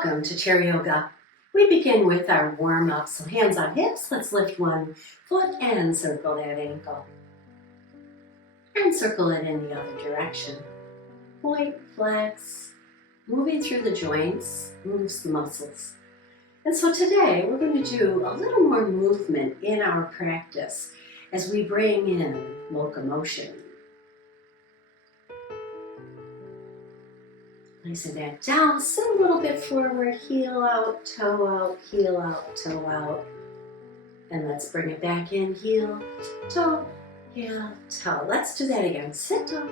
Welcome to chair yoga. We begin with our warm-up. So hands on hips, let's lift one foot and circle that ankle. And circle it in the other direction. Point, flex, moving through the joints, moves the muscles. And so today we're going to do a little more movement in our practice as we bring in locomotion. Placing that down, sit a little bit forward, heel out, toe out. And let's bring it back in, heel, toe. Let's do that again. Sit up,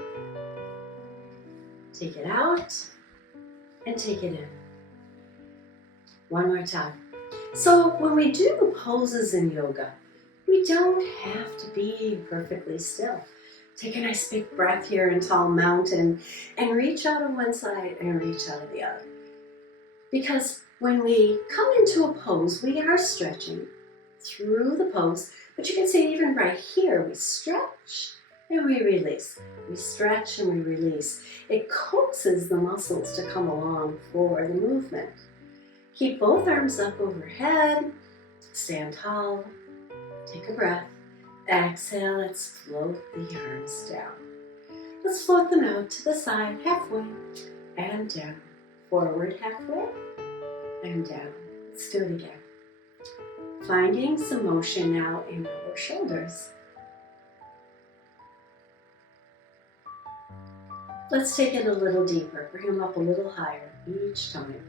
take it out, and take it in. One more time. So when we do poses in yoga, we don't have to be perfectly still. Take a nice big breath here in tall mountain and reach out on one side and reach out of the other. Because when we come into a pose, we are stretching through the pose, but you can see even right here, we stretch and we release. We stretch and we release. It coaxes the muscles to come along for the movement. Keep both arms up overhead, stand tall, take a breath. Exhale, let's float the arms down. Let's float them out to the side, halfway, and down. Forward, halfway, and down. Let's do it again. Finding some motion now in our shoulders. Let's take it a little deeper. Bring them up a little higher each time.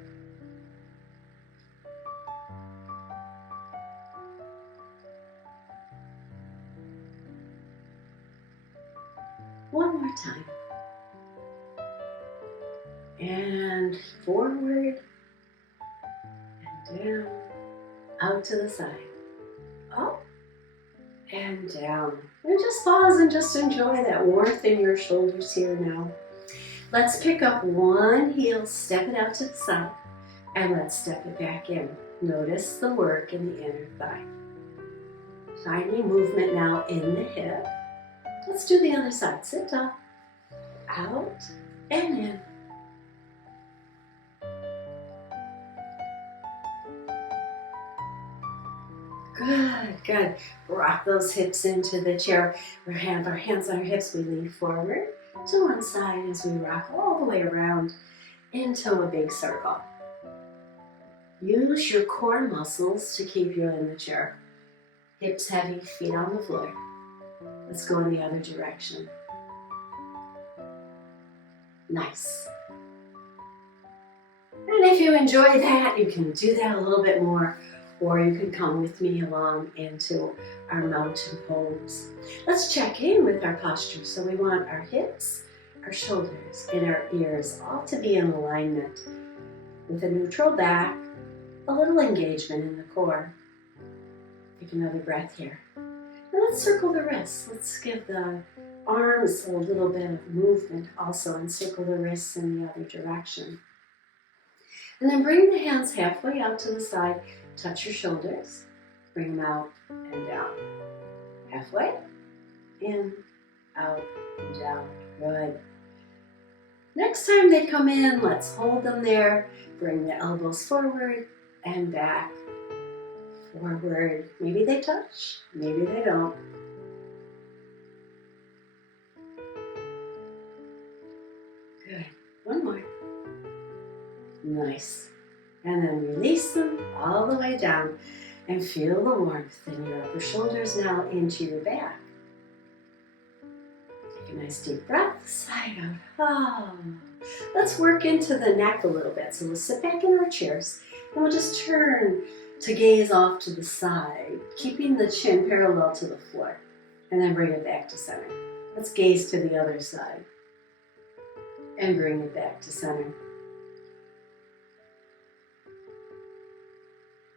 One more time. And forward and down, out to the side, up and down. And just pause and just enjoy that warmth in your shoulders here now. Let's pick up one heel, step it out to the side, and let's step it back in. Notice the work in the inner thigh. Finding movement now in the hip. Let's do the other side. Sit up, out, and in. Good. Rock those hips into the chair. We have our hands on our hips. We lean forward to one side as we rock all the way around into a big circle. Use your core muscles to keep you in the chair. Hips heavy, feet on the floor. Let's go in the other direction. Nice. And if you enjoy that, you can do that a little bit more, or you can come with me along into our mountain pose. Let's check in with our posture. So we want our hips, our shoulders, and our ears all to be in alignment with a neutral back, a little engagement in the core. Take another breath here. And let's circle the wrists. Let's give the arms a little bit of movement also and circle the wrists in the other direction. And then bring the hands halfway out to the side. Touch your shoulders. Bring them out and down. Halfway. In, out, and down. Good. Next time they come in, let's hold them there. Bring the elbows forward and back. Forward. Maybe they touch, maybe they don't. Good. One more. Nice. And then release them all the way down and feel the warmth in your upper shoulders now into your back. Take a nice deep breath, side out. Oh. Let's work into the neck a little bit. So we'll sit back in our chairs and we'll just turn to gaze off to the side, keeping the chin parallel to the floor, and then bring it back to center. Let's gaze to the other side and bring it back to center.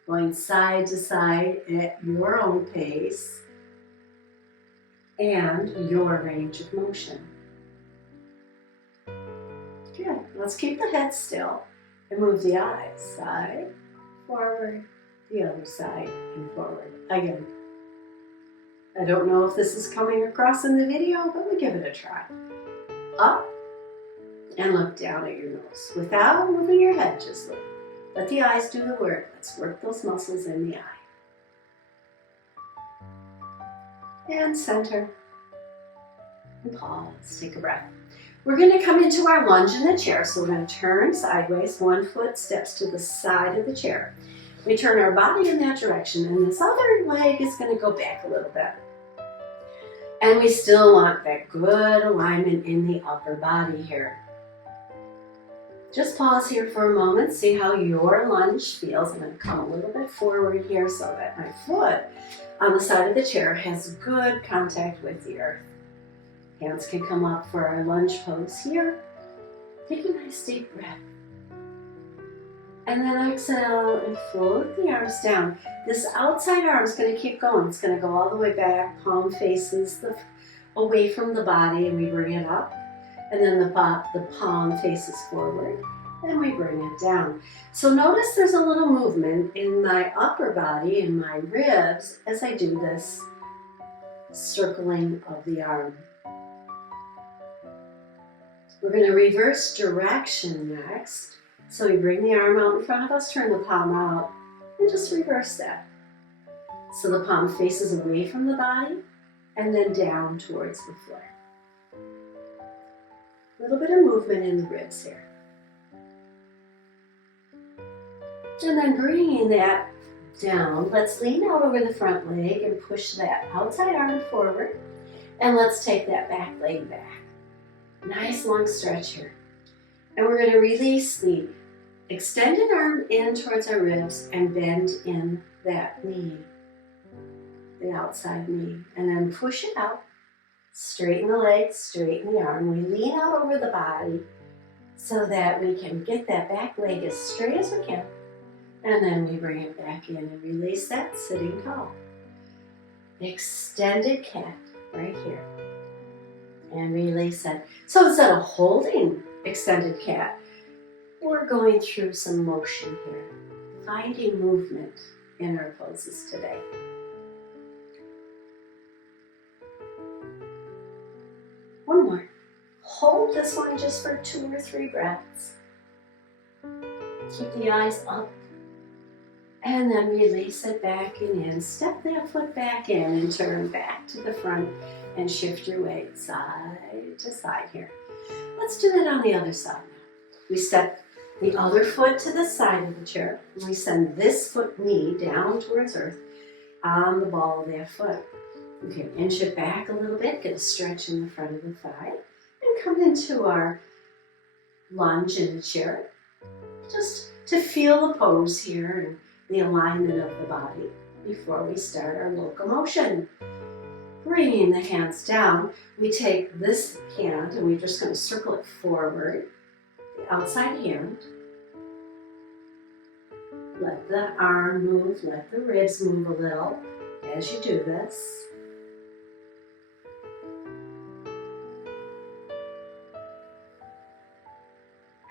Going side to side at your own pace and your range of motion. Good. Let's keep the head still and move the eyes side, forward, the other side, and forward. Again. I don't know if this is coming across in the video, but we give it a try. Up and look down at your nose. Without moving your head, just look. Let the eyes do the work. Let's work those muscles in the eye. And center. And pause. Take a breath. We're going to come into our lunge in the chair. So we're going to turn sideways. One foot steps to the side of the chair. We turn our body in that direction, and this other leg is going to go back a little bit. And we still want that good alignment in the upper body here. Just pause here for a moment, see how your lunge feels. I'm going to come a little bit forward here so that my foot on the side of the chair has good contact with the earth. Hands can come up for our lunge pose here. Take a nice deep breath. And then exhale and float the arms down. This outside arm is going to keep going. It's going to go all the way back. Palm faces away from the body, and we bring it up. And then the palm faces forward, and we bring it down. So notice there's a little movement in my upper body, in my ribs, as I do this circling of the arm. We're going to reverse direction next. So we bring the arm out in front of us, turn the palm out, and just reverse that. So the palm faces away from the body, and then down towards the floor. A little bit of movement in the ribs here. And then bringing that down, let's lean out over the front leg and push that outside arm forward. And let's take that back leg back. Nice long stretch here. And we're going to release the extended arm in towards our ribs and bend in that knee, the outside knee. And then push it out. Straighten the legs, straighten the arm. We lean out over the body so that we can get that back leg as straight as we can. And then we bring it back in and release that, sitting tall. Extended cat right here. And release that. So instead of holding extended cat, we're going through some motion here. Finding movement in our poses today. One more. Hold this one just for 2 or 3 breaths. Keep the eyes up. And then release it back and in. Step that foot back in and turn back to the front and shift your weight side to side here. Let's do that on the other side now. We step the other foot to the side of the chair. And we send this knee down towards earth on the ball of that foot. You can inch it back a little bit, get a stretch in the front of the thigh, and come into our lunge in the chair. Just to feel the pose here and the alignment of the body before we start our locomotion. Bringing the hands down, we take this hand and we're just going to circle it forward, the outside hand. Let the arm move, let the ribs move a little as you do this.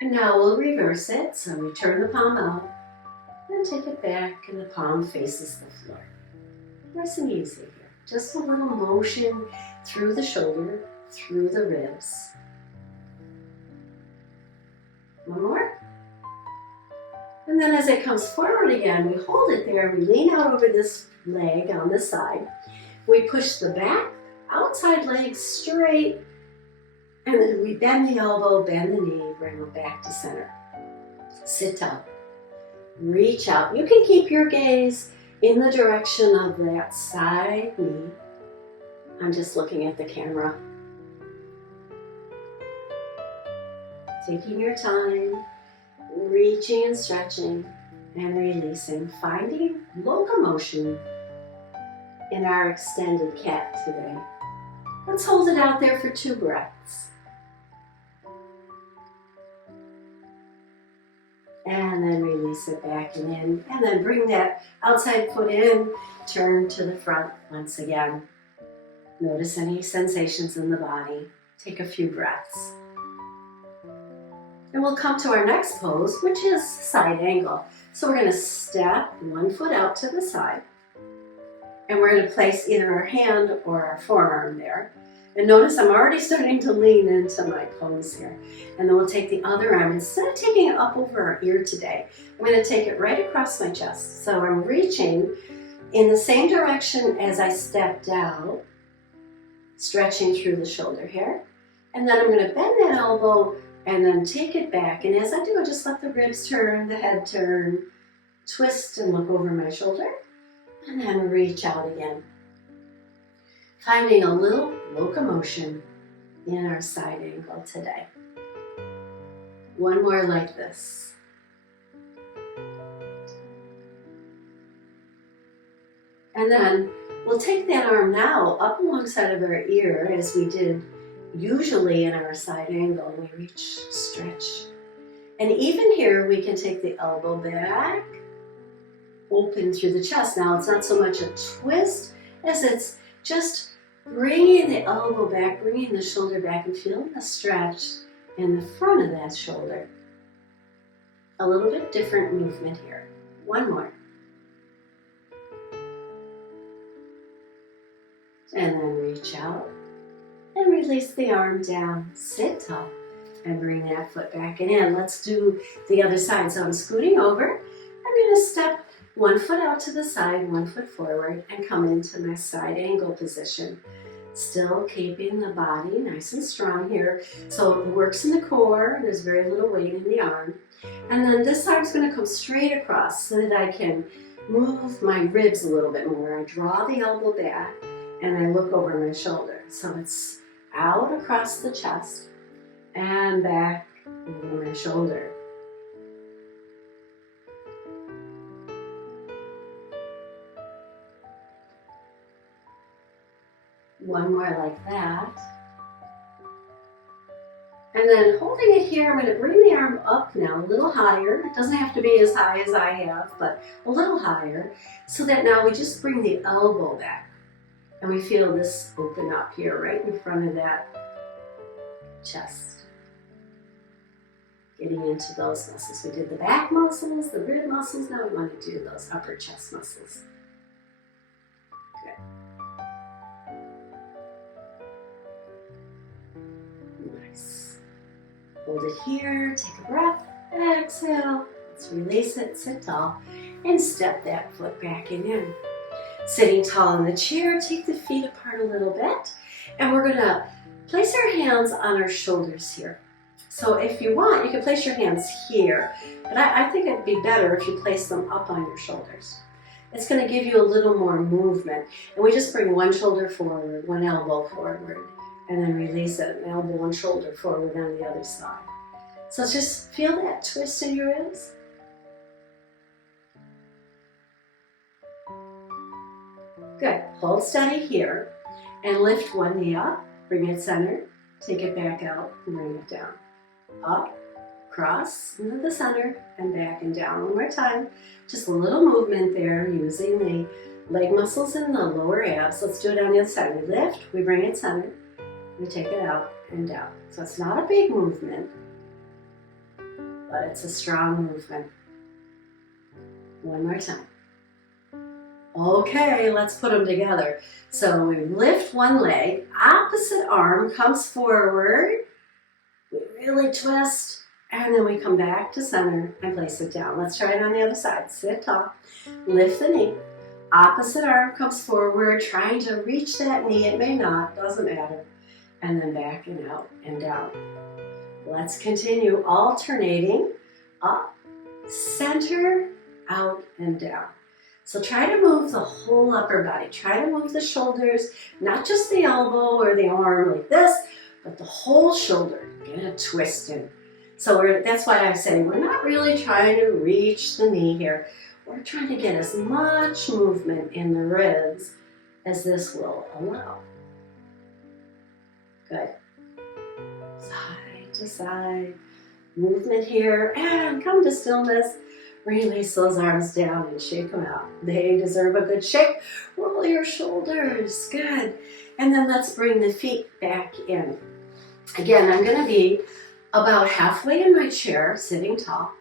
And now we'll reverse it, so we turn the palm out and take it back and the palm faces the floor. Nice and easy here. Just a little motion through the shoulder, through the ribs. One more. And then as it comes forward again, we hold it there, we lean out over this leg on the side. We push the back, outside leg straight, and then we bend the elbow, bend the knee, bring it back to center. Sit up. Reach out. You can keep your gaze in the direction of that side knee. I'm just looking at the camera. Taking your time, reaching and stretching and releasing, finding locomotion in our extended cat today. Let's hold it out there for 2 breaths. And then release it back and in. And then bring that outside foot in. Turn to the front once again. Notice any sensations in the body. Take a few breaths. And we'll come to our next pose, which is side angle. So we're going to step one foot out to the side. And we're going to place either our hand or our forearm there. And notice I'm already starting to lean into my pose here. And then we'll take the other arm. Instead of taking it up over our ear today, I'm going to take it right across my chest. So I'm reaching in the same direction as I stepped out, stretching through the shoulder here. And then I'm going to bend that elbow and then take it back. And as I do, I just let the ribs turn, the head turn, twist and look over my shoulder, and then reach out again. Finding a little locomotion in our side angle today. One more like this. And then we'll take that arm now up alongside of our ear as we did usually in our side angle. We reach, stretch. And even here we can take the elbow back, open through the chest. Now it's not so much a twist as it's just bringing the elbow back, bringing the shoulder back and feeling the stretch in the front of that shoulder. A little bit different movement here. One more. And then reach out and release the arm down. Sit tall and bring that foot back and in. Let's do the other side. So I'm scooting over. I'm going to step one foot out to the side, one foot forward, and come into my side angle position. Still keeping the body nice and strong here. So it works in the core. There's very little weight in the arm. And then this arm's going to come straight across so that I can move my ribs a little bit more. I draw the elbow back and I look over my shoulder. So it's out across the chest and back over my shoulder. One more like that. And then holding it here, I'm going to bring the arm up now a little higher. It doesn't have to be as high as I have, but a little higher, so that now we just bring the elbow back. And we feel this open up here, right in front of that chest. Getting into those muscles. We did the back muscles, the rib muscles. Now we want to do those upper chest muscles. Good. Nice. Hold it here, take a breath, exhale. Let's release it, sit tall, and step that foot back and in. Sitting tall in the chair, take the feet apart a little bit, and we're gonna place our hands on our shoulders here. So if you want, you can place your hands here, but I think it'd be better if you place them up on your shoulders. It's gonna give you a little more movement, and we just bring one shoulder forward, one elbow forward, and then release it, an elbow and shoulder forward on the other side. So just feel that twist in your ribs. Good. Hold steady here and lift one knee up, bring it center, take it back out and bring it down. Up, cross, into the center, and back and down. One more time. Just a little movement there using the leg muscles and the lower abs. Let's do it on the other side. We lift, we bring it center, we take it out and down. So it's not a big movement, but it's a strong movement. One more time. Okay, let's put them together. So we lift one leg, opposite arm comes forward, we really twist, and then we come back to center and place it down. Let's try it on the other side. Sit tall, lift the knee, opposite arm comes forward, trying to reach that knee. It may not, doesn't matter. And then back and out and down. Let's continue alternating up, center, out, and down. So try to move the whole upper body. Try to move the shoulders, not just the elbow or the arm like this, but the whole shoulder. Get a twist in. So that's why I say we're not really trying to reach the knee here. We're trying to get as much movement in the ribs as this will allow. Good. Side to side. Movement here, and come to stillness. Release those arms down and shake them out. They deserve a good shake. Roll your shoulders. Good. And then let's bring the feet back in. Again, I'm going to be about halfway in my chair, sitting tall.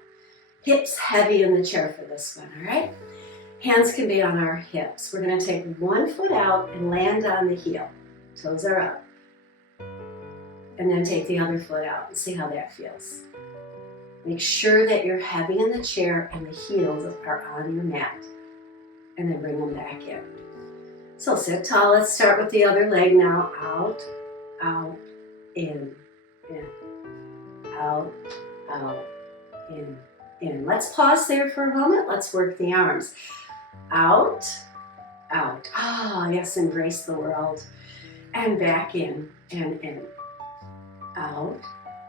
Hips heavy in the chair for this one, all right? Hands can be on our hips. We're going to take one foot out and land on the heel. Toes are up. And then take the other foot out and see how that feels. Make sure that you're heavy in the chair and the heels are on your mat. And then bring them back in. So sit tall. Let's start with the other leg now. Out, out, in, out, out, in. Let's pause there for a moment. Let's work the arms. Out, out. Ah, yes, embrace the world. And back in and in. Out,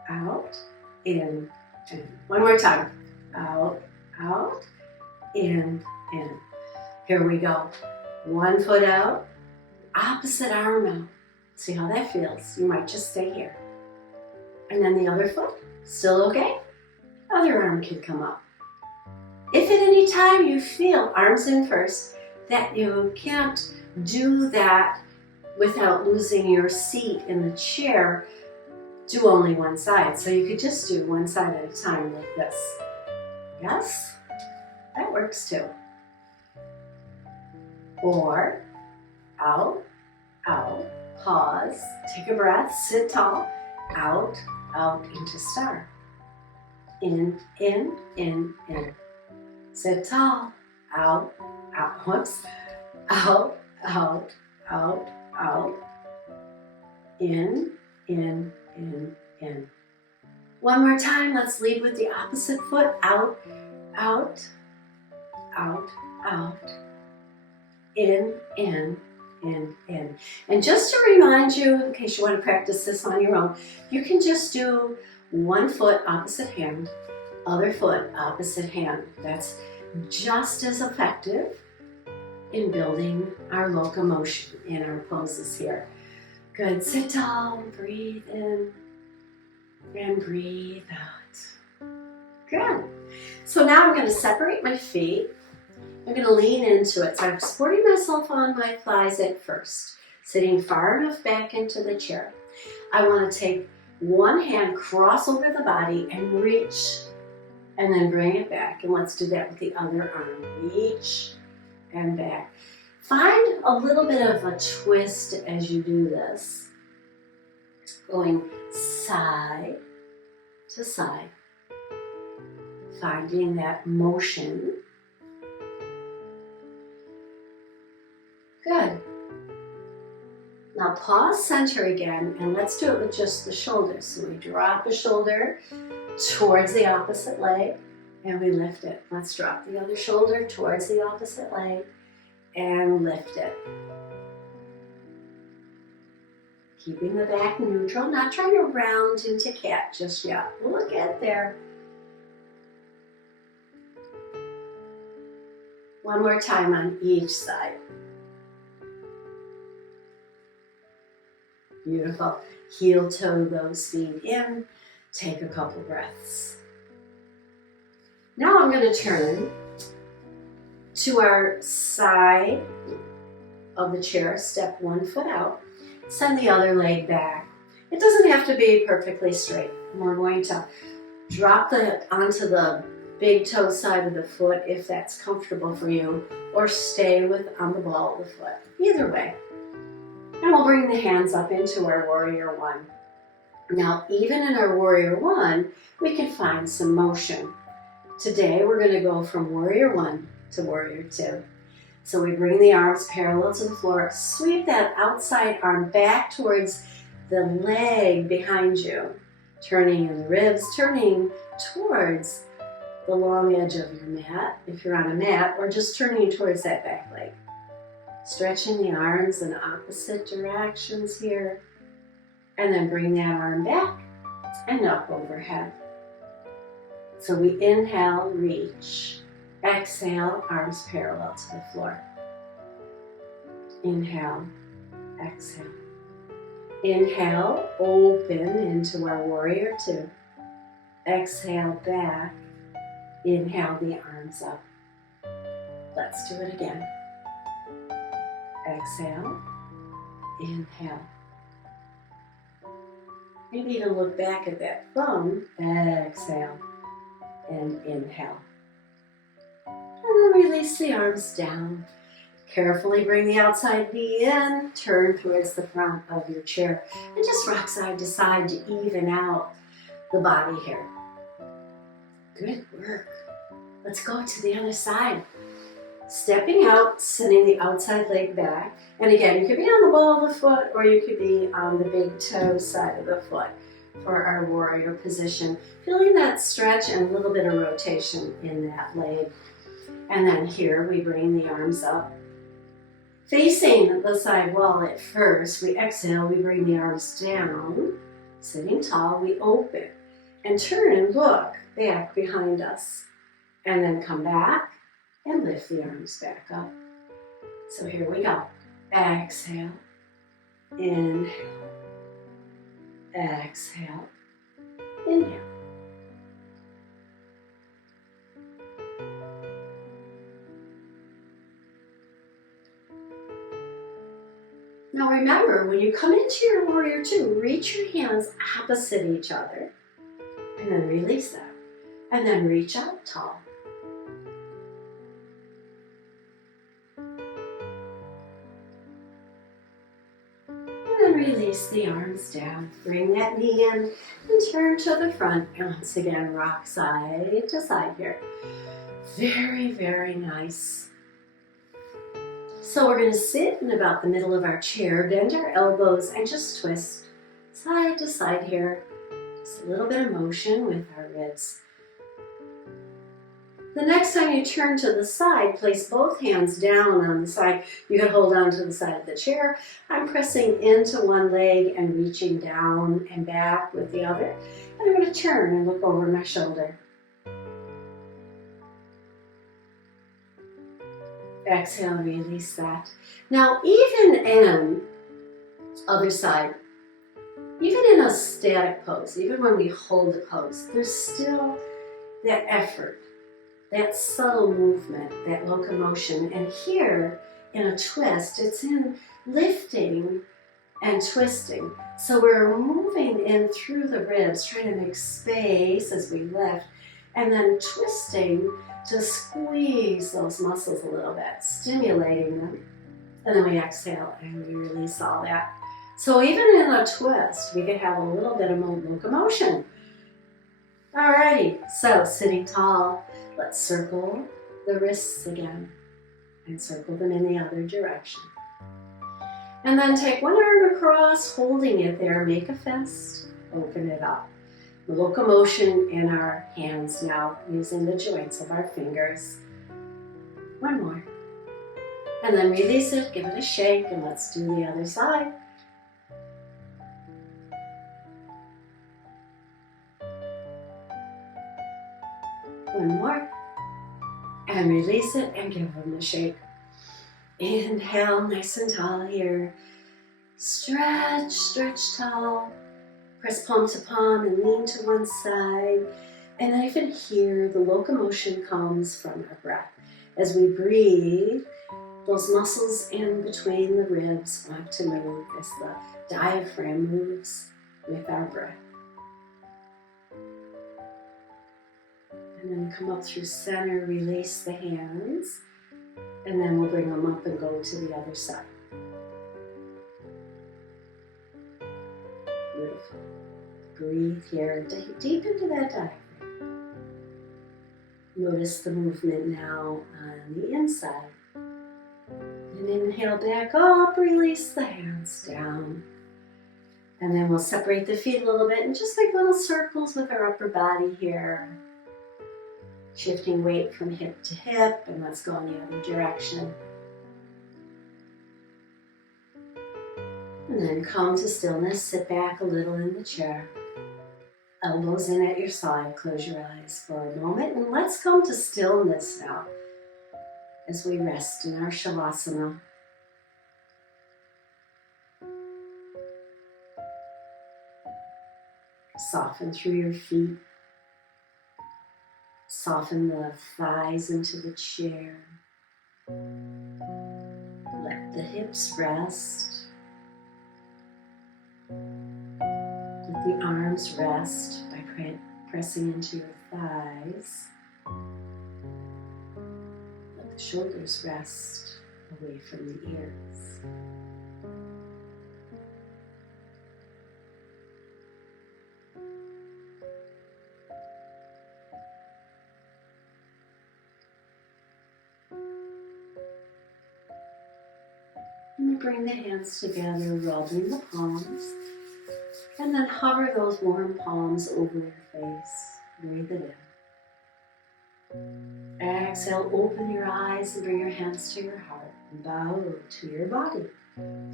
out, in. One more time. Out, out, in. Here we go. One foot out, opposite arm out. See how that feels. You might just stay here. And then the other foot, still okay? Other arm can come up. If at any time you feel, arms in first, that you can't do that without losing your seat in the chair, do only one side. So you could just do one side at a time like this. Yes? That works too. Or out, out, pause, take a breath, sit tall, out, out into star. In. Sit tall, out, out, whoops, out, out, out, out, in. One more time, let's lead with the opposite foot, out, out, out, out, in. And just to remind you, in case you want to practice this on your own, you can just do one foot opposite hand, other foot opposite hand. That's just as effective in building our locomotion in our poses here. Good, sit tall and breathe in and breathe out. Good. So now I'm going to separate my feet. I'm going to lean into it. So I'm supporting myself on my thighs at first, sitting far enough back into the chair. I want to take one hand, cross over the body and reach, and then bring it back. And let's do that with the other arm. Reach and back. Find a little bit of a twist as you do this. Going side to side. Finding that motion. Good. Now pause center again, and let's do it with just the shoulders. So we drop the shoulder towards the opposite leg, and we lift it. Let's drop the other shoulder towards the opposite leg, and lift it. Keeping the back neutral, not trying to round into cat just yet. We'll get there. One more time on each side. Beautiful. Heel toe those feet in. Take a couple breaths. Now I'm going to turn to our side of the chair. Step one foot out. Send the other leg back. It doesn't have to be perfectly straight. We're going to drop it onto the big toe side of the foot if that's comfortable for you, or stay on the ball of the foot. Either way. And we'll bring the hands up into our warrior one. Now, even in our warrior one, we can find some motion. Today, we're going to go from warrior one to warrior two. So we bring the arms parallel to the floor, sweep that outside arm back towards the leg behind you, turning in the ribs, turning towards the long edge of your mat, if you're on a mat, or just turning towards that back leg. Stretching the arms in opposite directions here, and then bring that arm back and up overhead. So we inhale, reach. Exhale, arms parallel to the floor. Inhale, exhale. Inhale, open into our warrior two. Exhale, back. Inhale, the arms up. Let's do it again. Exhale, inhale. Maybe even look back at that thumb. Exhale, and inhale. And then release the arms down. Carefully bring the outside knee in, turn towards the front of your chair, and just rock side to side to even out the body here. Good work. Let's go to the other side. Stepping out, sending the outside leg back. And again, you could be on the ball of the foot or you could be on the big toe side of the foot for our warrior position. Feeling that stretch and a little bit of rotation in that leg. And then here we bring the arms up. Facing the side wall at first, we exhale, we bring the arms down. Sitting tall, we open and turn and look back behind us. And then come back and lift the arms back up. So here we go. Exhale, inhale, exhale, inhale. Now remember, when you come into your warrior two, reach your hands opposite each other and then release them. And then reach out tall. And release the arms down. Bring that knee in and turn to the front. And once again, rock side to side here. Very, very nice. So we're going to sit in about the middle of our chair, bend our elbows, and just twist side to side here. Just a little bit of motion with our ribs. The next time you turn to the side, place both hands down on the side. You can hold on to the side of the chair. I'm pressing into one leg and reaching down and back with the other. And I'm going to turn and look over my shoulder. Exhale, release that. Now, even in other side, even in a static pose, even when we hold the pose, there's still that effort. That subtle movement, that locomotion. And here, in a twist, it's in lifting and twisting. So we're moving in through the ribs, trying to make space as we lift, and then twisting to squeeze those muscles a little bit, stimulating them. And then we exhale and we release all that. So even in a twist, we could have a little bit of locomotion. Alrighty, so sitting tall, let's circle the wrists again and circle them in the other direction. And then take one arm across, holding it there, make a fist, open it up. The locomotion in our hands now, using the joints of our fingers. One more. And then release it, give it a shake, and let's do the other side. One more. And release it and give them a shake. Inhale, nice and tall here. Stretch, stretch tall. Press palm to palm and lean to one side. And then even here, the locomotion comes from our breath. As we breathe, those muscles in between the ribs want to move as the diaphragm moves with our breath. And then come up through center, release the hands, and then we'll bring them up and go to the other side. Beautiful. Breathe here, deep into that diaphragm. Notice the movement now on the inside. And inhale back up, release the hands down. And then we'll separate the feet a little bit and just make little circles with our upper body here. Shifting weight from hip to hip, and let's go in the other direction. And then come to stillness, sit back a little in the chair. Elbows in at your side, close your eyes for a moment, and let's come to stillness now as we rest in our Shavasana. Soften through your feet. Soften the thighs into the chair. Let the hips rest. Let the arms rest by pressing into your thighs. Let the shoulders rest. away from the ears. And bring the hands together, rubbing the palms. And then hover those warm palms over your face. Breathe it in. Exhale, open your eyes and bring your hands to your heart. And bow to your body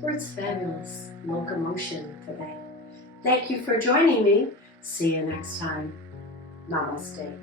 for its fabulous locomotion today. Thank you for joining me. See you next time. Namaste.